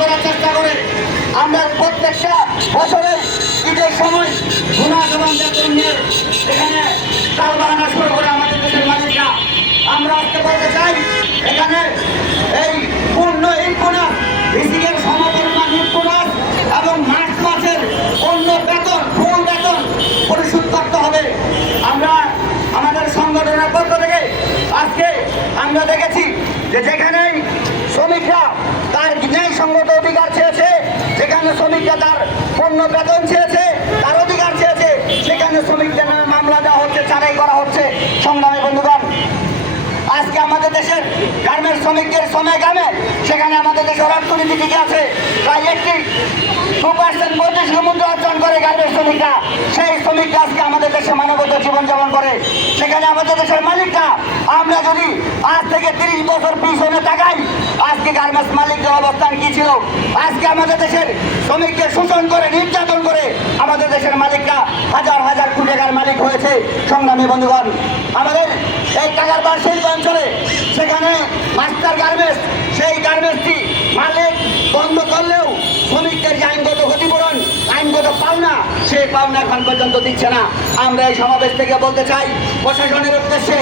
করার চেষ্টা করে। আমরা প্রত্যেকটা বছরে ঈদের সময় গুনাজ এবং বেতন নিয়ে এখানে তাল বাহানা শুরু করে আমাদের দেশের মালিকরা। আমরা আজকে বলতে চাই এখানে এই পূর্ণ ঈদ বোনাস, ভিসিকের সমপরিমাণ ঈদ বোনাস এবং মার্চ মাসের অন্য বেতন, ফুল বেতন পরিশোধ করতে হবে। আমরা আমাদের সংগঠনের পক্ষ থেকে আজকে আমরা দেখেছি যে যেখানেই শ্রমিকরা তার ন্যায়সঙ্গত অধিকার চেয়েছে, যেখানে শ্রমিকরা তার পূর্ণ বেতন চেয়েছে, তার অধিকার চেয়েছে, সেখানে শ্রমিকদের নামে মামলা দেওয়া হচ্ছে, ছাড়াই করা হচ্ছে। সংগ্রামী বন্ধুগণ, আজকে আমাদের দেশের গার্মেন্টস শ্রমিকদের শ্রমে গ্রামে সেখানে আমাদের দেশের অর্থনীতি টিকে আছে। প্রায় 2% বৈদেশিক মুদ্রা অর্জন করে গার্মেন্টস শ্রমিকরা। সেই শ্রমিকরা আজকে আমাদের দেশে মানবত জীবনযাপন করে। সেখানে আমাদের দেশের মালিকরা, আমরা যদি আজ থেকে 30 বছর পিছনে তাকাই, আজকে গার্মেন্টস মালিকদের অবস্থান কি ছিল? আজকে আমাদের দেশের শ্রমিকদের শোষণ করে, নির্যাতন করে আমাদের দেশের মালিকরা হাজার হাজার কোটি টাকার মালিক হয়েছে। সংগ্রামী বন্ধুগণ, আমাদের এই কাগারপাড় শিল্প অঞ্চলে সেখানে মাস্টার গার্মেন্টস, সেই গার্মেন্টসটি মালিক বন্ধ করলেও শ্রমিকদের যে আইনগত ক্ষতিপূরণ, আইনগত পাওনা, সেই পাওনা এখন পর্যন্ত দিচ্ছে না। আমরা এই সমাবেশ থেকে বলতে চাই প্রশাসনের উদ্দেশ্যে,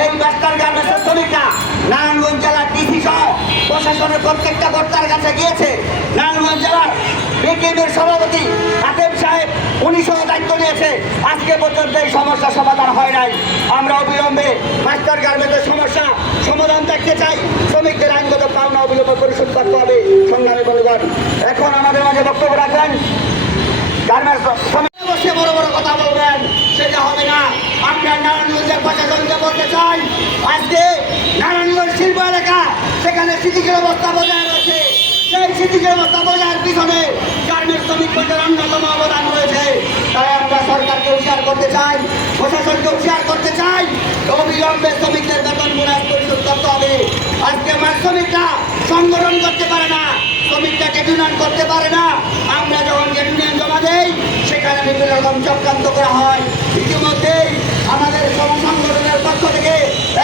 এই মাস্টার গার্মেন্টসের শ্রমিকরা নারায়ণগঞ্জ জেলার ডিসি সহ প্রশাসনের প্রত্যেকটা কর্তার কাছে গিয়েছে। নারায়ণগঞ্জ জেলার বিকেএমের সভাপতি হাতেম সাহেব, উনি সহ দায়িত্ব নিয়েছে। আজকে পর্যন্ত এই সমস্যা সমাধান হয় নাই। আমরা অবিলম্বে মাস্টার গার্মেন্টসের সমস্যা সমাধান দেখতে চাই। শ্রমিকদের আইনগত পাওনা অবিলম্বে পরিশোধ করতে হবে। সংগ্রামী বন্ধুগণ, এখন আমাদের মাঝে বক্তব্য রাখবেন গার্মেন্টস শ্রমিক। বসে বড় বড় কথা বলবেন, সেটা হবে না। আমরা নারায়ণগঞ্জের প্রশাসনকে বলতে চাই, আজকে নারায়ণগঞ্জ শিল্প এলাকা, সেখানে স্থিতিশীল অবস্থা বজায় রয়েছে। সেই স্থিতিশীল অবস্থা বজায়ের পিছনে গার্মেন্টস শ্রমিকদের অন্যতম অবদান রয়েছে। তাই আমরা সরকারকে হুঁশিয়ার করতে চাই, প্রশাসনকে হুঁশিয়ার করতে চাই, অবিলম্বে শ্রমিকদের বেতন বোনাস পরিশোধ করতে হবে। আজকে আমার শ্রমিকরা সংগঠন করতে পারে না, শ্রমিকরা ইউনিয়ন করতে পারে না। আমরা যখন ইউনিয়ন জমা দেই, সেখানে বিভিন্ন রকম চক্রান্ত করা হয়। ইতিমধ্যেই আমাদের সংগঠনের পক্ষ থেকে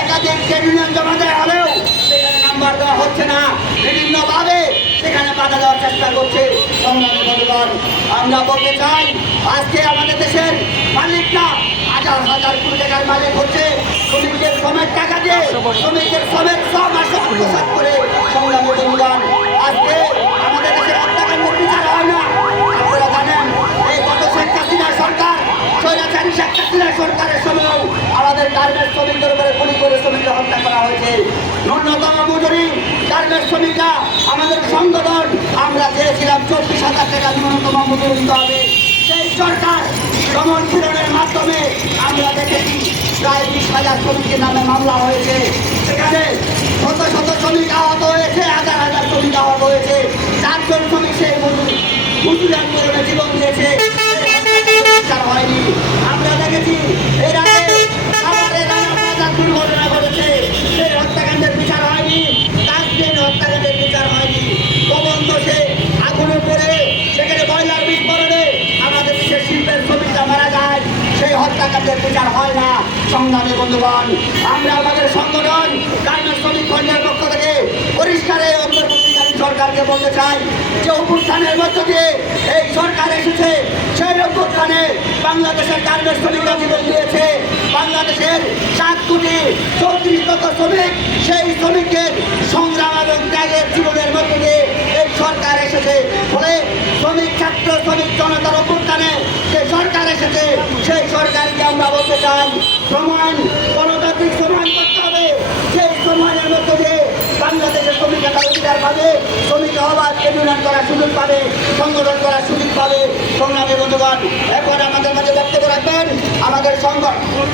একাধিক ইউনিয়ন জমা দেওয়া হলেও সেখানে নাম্বার দেওয়া হচ্ছে না। বিভিন্নভাবে সেখানে বাধা দেওয়ার চেষ্টা করছে। সংগ্রামী বন্ধুগণ, আমরা বলতে চাই, আজকে আমাদের দেশের মালিকরা হাজার হাজার কোটি টাকার মালিক হচ্ছে শ্রমিকদের শ্রমের টাকা দিয়ে, শ্রমিকদের শ্রমের সব আশা আত্মসাৎ করে। সংগ্রামী বন্ধুগণ, আজকে আমাদের দেশের হত্যাকাণ্ডের বিচার হয় না। আপনারা জানেন, এই গত শেখ হাসিনা সরকার, স্বৈরাচারী শেখ হাসিনা সরকারের সময় আমাদের গার্মেন্টস শ্রমিকদের উপরে গুলি করে শ্রমিকদের হত্যা করা হয়েছে। ন্যূনতম মজুরি গার্মেন্টস শ্রমিকরা, আমাদের সংগঠন, আমরা চেয়েছিলাম 24,000 টাকা ন্যূনতম মজুরি দিতে হবে। সেই সরকার দমন পীড়নের মাধ্যমে আমরা দেখেছি প্রায় 20,000 শ্রমিকের নামে মামলা হয়েছে। সেখানে শত শত শ্রমিক আহত হয়েছে, হাজার হাজার শ্রমিক আহত হয়েছে। 4 জন শ্রমিক সেই মজুরি আন্দোলনে জীবন দিয়েছে, হয়নি। আমরা দেখেছি এর আগে খাবারের দুর্ঘটনা ঘটেছে, সেই হত্যাকাণ্ডের বিচার হয়নি। কাশ্মীর হত্যাকাণ্ডের বিচার হয়নি। প্রবন্ধ সে আগুনে পড়ে সেখানে বয়লার বিস্ফোরণে আমাদের দেশের শিল্পের শ্রমিকরা মারা যায়, সেই হত্যাকাণ্ডের বিচার হয় না। সংগ্রামী বন্ধুগণ, আমরা আমাদের সংগঠন গার্মেন্টস শ্রমিক ফ্রন্টের পক্ষ থেকে পরিষ্কার এই অন্তর্বর্তীকালীন সরকারকে বলতে চাই যে অভ্যুত্থানের মধ্য দিয়ে এই সরকার এসেছে, সেই অভ্যুত্থানে বাংলাদেশের গার্মেন্টস শ্রমিকরা জীবন দিয়েছে। বাংলাদেশের 7 কোটি 34 লক্ষ শ্রমিক, সেই শ্রমিকের সংগ্রাম এবং ত্যাগের জীবনের মধ্য দিয়ে এই সরকার এসেছে। ফলে শ্রমিক, ছাত্র, শ্রমিক জনতার অভ্যুত্থানে যে সরকার এসেছে, সেই সরকারকে আমরা বলতে চাই প্রমাণ, গণতান্ত্রিক প্রমাণ করতে হবে। সেই প্রমাণের মধ্য দিয়ে বাংলাদেশের শ্রমিকরা তার অধিকার পাবে, শ্রমিক আহ্বান ইউনিয়ন করার সুযোগ পাবে, সংগঠন করার সুযোগ পাবে। সংগ্রামী বন্ধুগণ, এখন আমাদের মাঝে বক্তব্য রাখবেন আমাদের সংগঠন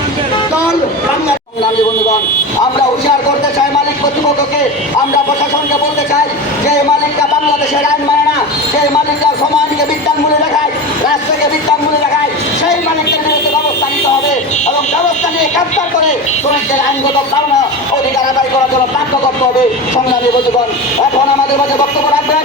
দল বাংলা। সংগ্রামী বন্ধুগণ, আমরা হুঁশিয়ার করতে চাই মালিক কর্তৃপক্ষকে, আমরা প্রশাসনকে বলতে চাই যে মালিকরা বাংলাদেশের আইন মানে না, সেই মালিকরা সমাজকে বিদ্যাঙ্গুলি দেখায়, রাষ্ট্রকে বিদ্যাঙ্গুলি দেখায়, সেই মালিকদের বিরুদ্ধে ব্যবস্থা নিতে হবে এবং ব্যবস্থা নিয়ে গ্রেফতার করে শ্রমিকদের আইনগত পাওনা অধিকার আদায় করার জন্য বাধ্য করতে হবে। সংগ্রামী বন্ধুগণ, এখন আমাদের মাঝে বক্তব্য রাখবেন